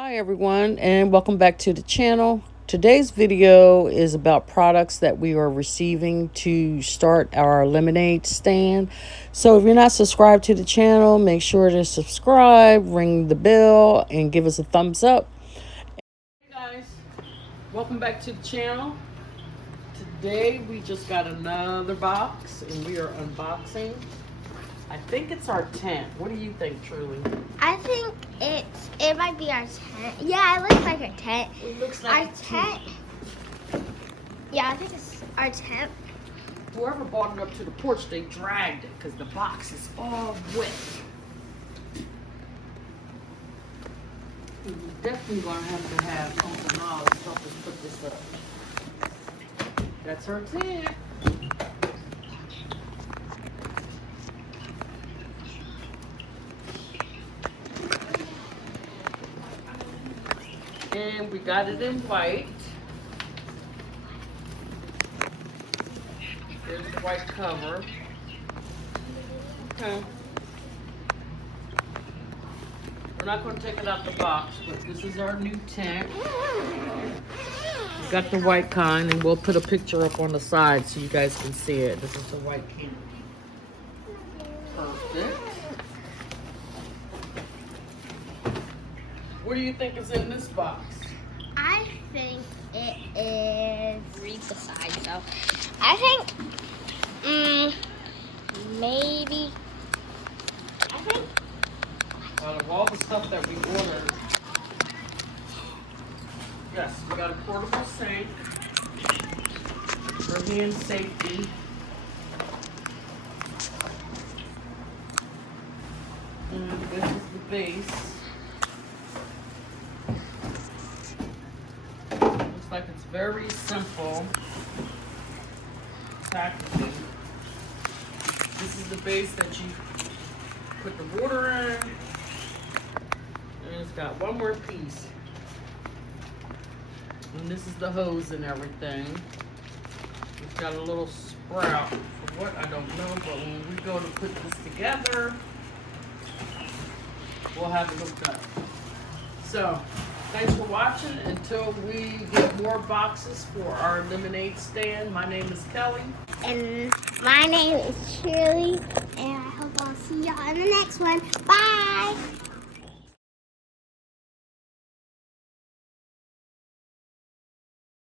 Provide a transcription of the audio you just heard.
Hi everyone, and welcome back to the channel. Today's video is about products that we are receiving to start our lemonade stand. So if you're not subscribed to the channel, make sure to subscribe, ring the bell, and give us a thumbs up. Hey guys, welcome back to the channel. Today we just got another box and we are unboxing. I think it's our tent. What do you think, Truly? I think it might be our tent. Yeah, it looks like a tent. It looks like our tent. Yeah, I think it's our tent. Whoever brought it up to the porch, they dragged it because the box is all wet. We're definitely gonna have to have something else to help us put this up. That's our tent. And we got it in white. There's the white cover. Okay. We're not going to take it out the box, but this is our new tent. We got the white kind, and we'll put a picture up on the side so you guys can see it. This is the white canopy. Perfect. What do you think is in this box? I think it is. Read the side, so I think maybe. I think Out of all the stuff that we ordered, yes, we got a portable sink for hand safety. And this is the base. Looks like it's very simple packaging. This is the base that you put the water in. And it's got one more piece. And this is the hose and everything. It's got a little sprout. For what, I don't know, but when we go to put this together, we'll have it hooked up. So, thanks for watching. Until we get more boxes for our lemonade stand, my name is Kelly. And my name is Shirley. And I hope I'll see y'all in the next one. Bye!